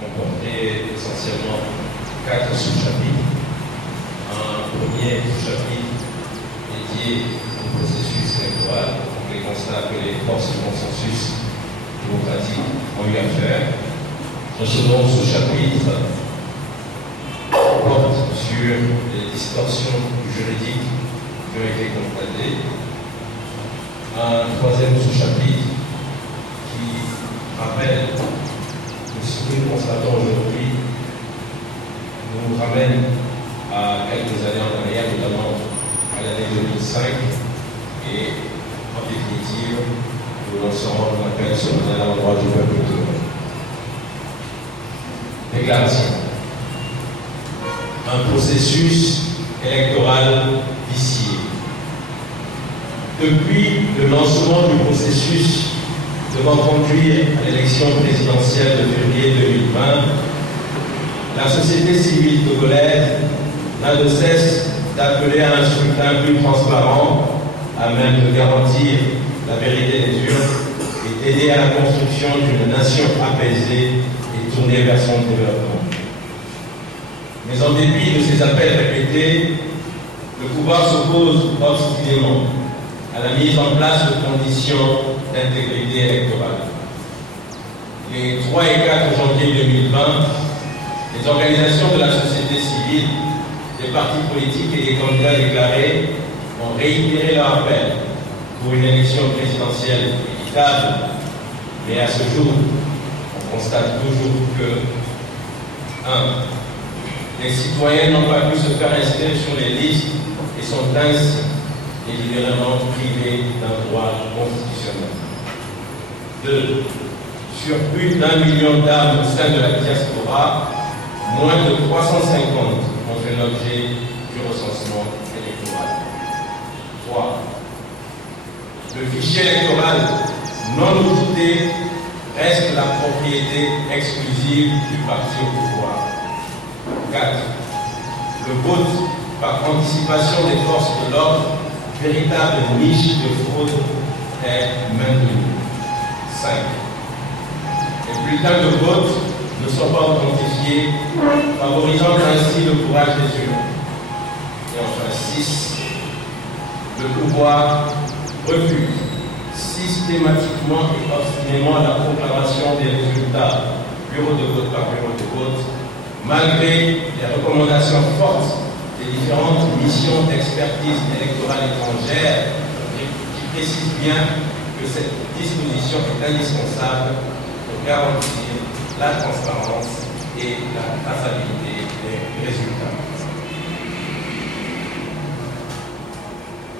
comportait essentiellement 4 sous-chapitres. Un premier sous-chapitre dédié au processus électoral, donc les constats que les forces du consensus démocratique ont eu à faire. Un second sous-chapitre porte sur les distorsions juridiques qui ont été constatées. Un troisième sous-chapitre qui rappelle que ce que nous constatons aujourd'hui nous ramène à quelques années en arrière, notamment à l'année 2005, et en définitive, nous lancerons un appel solennel à l'endroit du peuple tournai. Déclaration. Un processus électoral vicié. Depuis le lancement du processus devant conduire à l'élection présidentielle de février 2020, la société civile togolaise n'a de cesse d'appeler à un scrutin plus transparent, à même de garantir la vérité des urnes et d'aider à la construction d'une nation apaisée et tournée vers son développement. Mais en dépit de ces appels répétés, le pouvoir s'oppose obstinément à la mise en place de conditions d'intégrité électorale. Les 3 et 4 janvier 2020, les organisations de la société civile, des partis politiques et des candidats déclarés ont réitéré leur appel pour une élection présidentielle équitable. Mais à ce jour, on constate toujours que 1. Les citoyens n'ont pas pu se faire inscrire sur les listes et sont ainsi délibérément privés d'un droit constitutionnel. 2. Sur plus d'1 million d'âmes au sein de la diaspora, moins de 350 ont fait l'objet du recensement électoral. 3. Le fichier électoral non audité reste la propriété exclusive du parti au pouvoir. 4. Le vote par anticipation des forces de l'ordre, véritable niche de fraude, est maintenu. 5. Les bulletins de vote ne sont pas authentifiés, favorisant ainsi le courage des urnes. Et enfin 6. Le pouvoir refuse systématiquement et obstinément la proclamation des résultats bureau de vote par bureau de vote, malgré les recommandations fortes des différentes missions d'expertise électorale étrangère qui précisent bien que cette disposition est indispensable pour garantir la transparence et la traçabilité des résultats.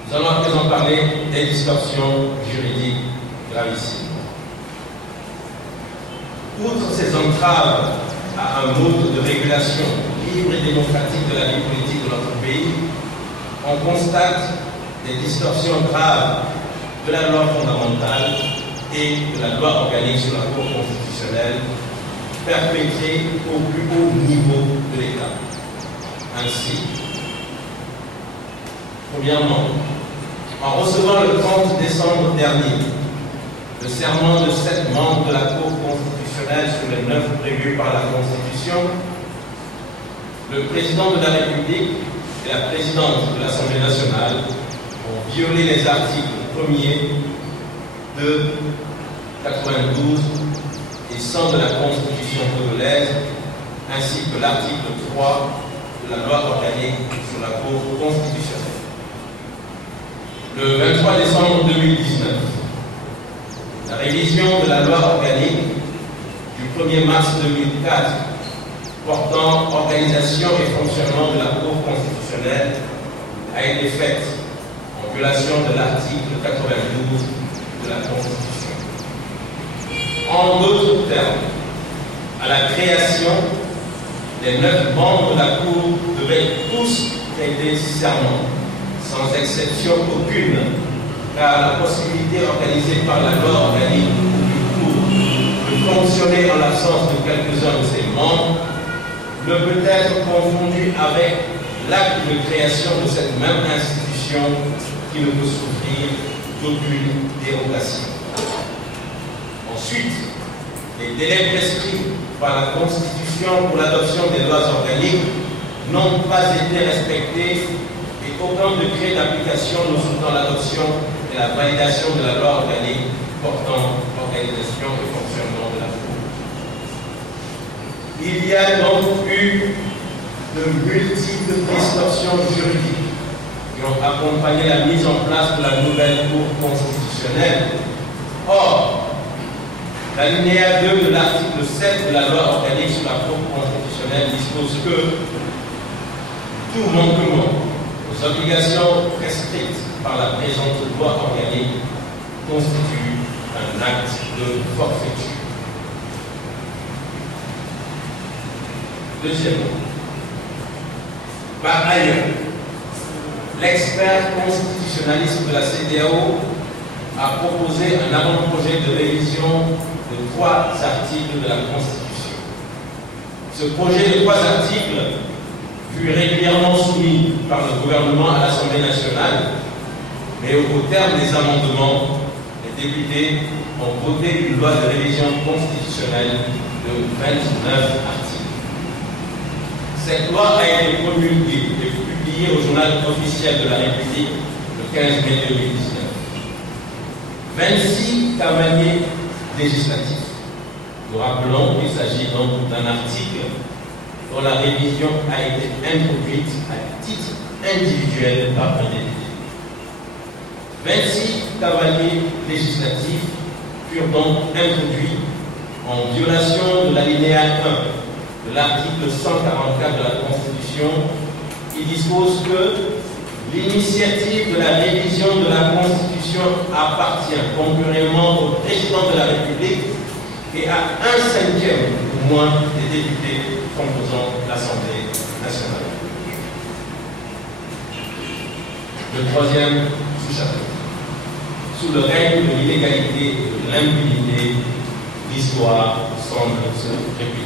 Nous allons à présent parler des distorsions juridiques gravissimes. Outre ces entraves à un mode de régulation libre et démocratique de la vie politique de notre pays, on constate des distorsions graves de la loi fondamentale et de la loi organique sur la Cour constitutionnelle, perpétrées au plus haut niveau de l'État. Ainsi, premièrement, en recevant le 30 décembre dernier le serment de 7 membres de la Cour constitutionnelle sur les 9 prévus par la Constitution, le président de la République et la présidente de l'Assemblée nationale ont violé les articles 1er, 2, 92 et 100 de la Constitution togolaise, ainsi que l'article 3 de la loi organique sur la Cour constitutionnelle. Le 23 décembre 2019, la révision de la loi organique du 1er mars 2004 portant organisation et fonctionnement de la Cour constitutionnelle a été faite en violation de l'article 92 de la Constitution. En d'autres termes, à la création, les 9 membres de la Cour devaient tous prêter serment, sans exception aucune, car la possibilité organisée par la loi organique du Cour de fonctionner en l'absence de quelques-uns de ses membres ne peut être confondue avec l'acte de création de cette même institution qui ne peut souffrir d'aucune dérogation. Ensuite, les délais prescrits par la Constitution pour l'adoption des lois organiques n'ont pas été respectées et aucun décret d'application ne soutenant l'adoption et la validation de la loi organique portant organisation et fonctionnement de la Cour. Il y a donc eu de multiples distorsions juridiques qui ont accompagné la mise en place de la nouvelle Cour constitutionnelle. Or, l'alinéa 2 de l'article 7 de la loi organique sur la Cour constitutionnelle dispose que tout manquement aux obligations prescrites par la présente loi organique constitue un acte de forfaiture. Deuxièmement, par ailleurs, l'expert constitutionnaliste de la CEDEAO a proposé un avant-projet de révision de 3 articles de la Constitution. Ce projet de 3 articles fut régulièrement soumis par le gouvernement à l'Assemblée nationale, mais au terme des amendements, les députés ont voté une loi de révision constitutionnelle de 29 articles. Cette loi a été promulguée et publiée au journal officiel de la République le 15 mai 2019. 26 cavaliers législatifs. Nous rappelons qu'il s'agit donc d'un article dont la révision a été introduite à titre individuel par un député. 26 cavaliers législatifs furent donc introduits en violation de l'alinéa 1 de l'article 144 de la Constitution qui dispose que l'initiative de la révision de la Constitution appartient concurremment au président de la République et à 1/5 au moins des députés composant l'Assemblée nationale. Le troisième sous-chapitre. Sous le règne de l'illégalité et de l'impunité, l'histoire semble se répéter.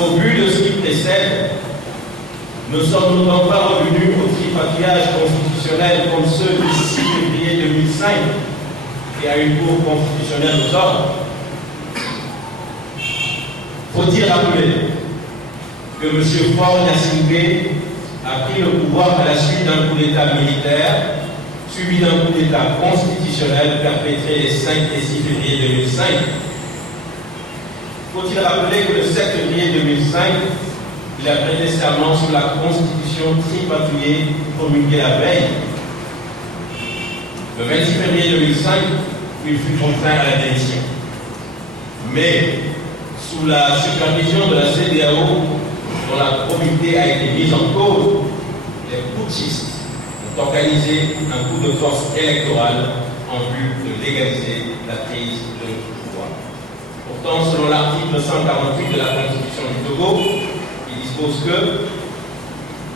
Au vu de ce qui précède, ne sommes-nous donc pas revenus au tripatouillage constitutionnel comme ceux du 6 février 2005 et à une Cour constitutionnelle aux ordres? Faut-il rappeler que M. Faure Gnassingbé a pris le pouvoir à la suite d'un coup d'État militaire, suivi d'un coup d'État constitutionnel perpétré les 5 et 6 février 2005? Faut-il rappeler que le 7 février 2005, il a prêté serment sur la Constitution tripatouillée promulguée la veille? Le 26 février 2005, il fut contraint à la démission. Mais, sous la supervision de la CEDEAO, dont la probité a été mise en cause, les putschistes ont organisé un coup de force électoral en vue de légaliser la prise de pouvoir. Pourtant, selon l'article 148 de la Constitution du Togo, il dispose que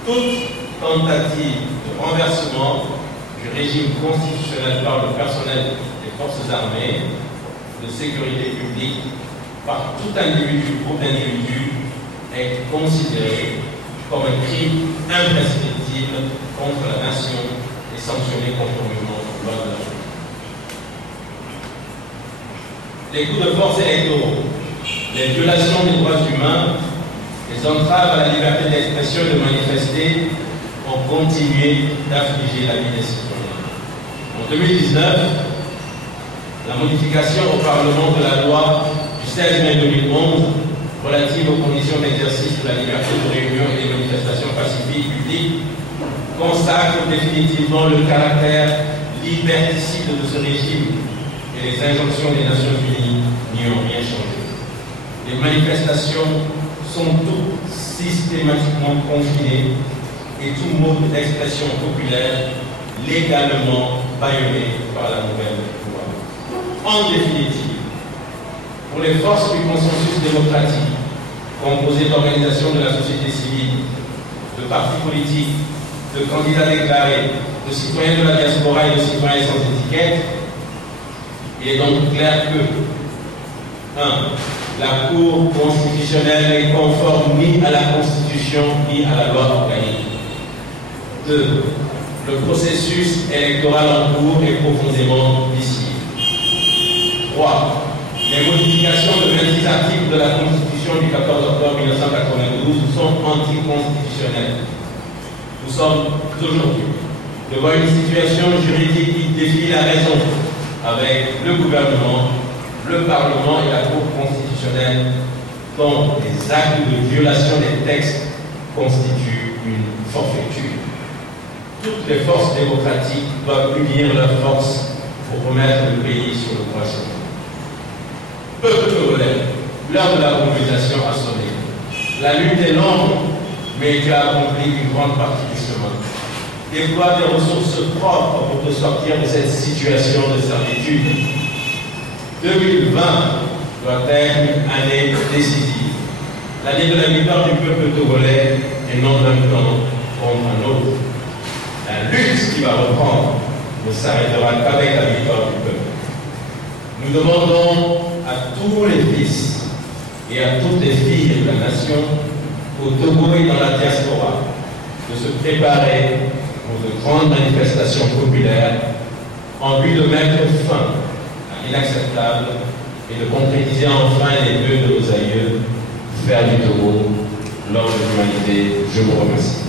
toute tentative de renversement du régime constitutionnel par le personnel des forces armées, de sécurité publique, par tout individu ou groupe d'individus, est considéré comme un crime imprescriptible contre la nation et sanctionné conformément aux lois de la République. Les coups de force électoraux, les violations des droits humains, les entraves à la liberté d'expression et de manifester ont continué d'affliger la vie des citoyens. En 2019, la modification au Parlement de la loi du 16 mai 2011 relative aux conditions d'exercice de la liberté de réunion et de manifestation pacifique publique consacre définitivement le caractère liberticide de ce régime et les injonctions des Nations Unies n'y ont rien changé. Les manifestations sont toutes systématiquement confinées et tout mode d'expression populaire légalement bâillonné par la nouvelle loi. En définitive, pour les forces du consensus démocratique, composées d'organisations de la société civile, de partis politiques, de candidats déclarés, de citoyens de la diaspora et de citoyens sans étiquette, il est donc clair que 1. La Cour constitutionnelle n'est conforme ni à la Constitution ni à la loi organique. 2. Le processus électoral en cours est profondément vicié. 3. Les modifications de 26 articles de la Constitution du 14 octobre 1992 sont anticonstitutionnels. Nous sommes aujourd'hui devant une situation juridique qui défie la raison, avec le gouvernement, le Parlement et la Cour constitutionnelle, dont les actes de violation des textes constituent une forfaiture. Toutes les forces démocratiques doivent unir leurs forces pour remettre le pays sur le droit chemin. Peuple congolais, l'heure de la mobilisation a sonné. La lutte est longue, mais tu as accompli une grande partie du chemin. Déploie des ressources propres pour te sortir de cette situation de servitude. 2020 doit être une année décisive. L'année de la victoire du peuple togolais et non d'un camp contre un autre. La lutte qui va reprendre ne s'arrêtera qu'avec la victoire du peuple. Nous demandons à tous les fils et à toutes les filles de la nation, au Togo et dans la diaspora, de se préparer pour de grandes manifestations populaires en vue de mettre fin à l'inacceptable et de concrétiser enfin les vœux de nos aïeux, faire du Togo l'ordre de l'humanité. Je vous remercie.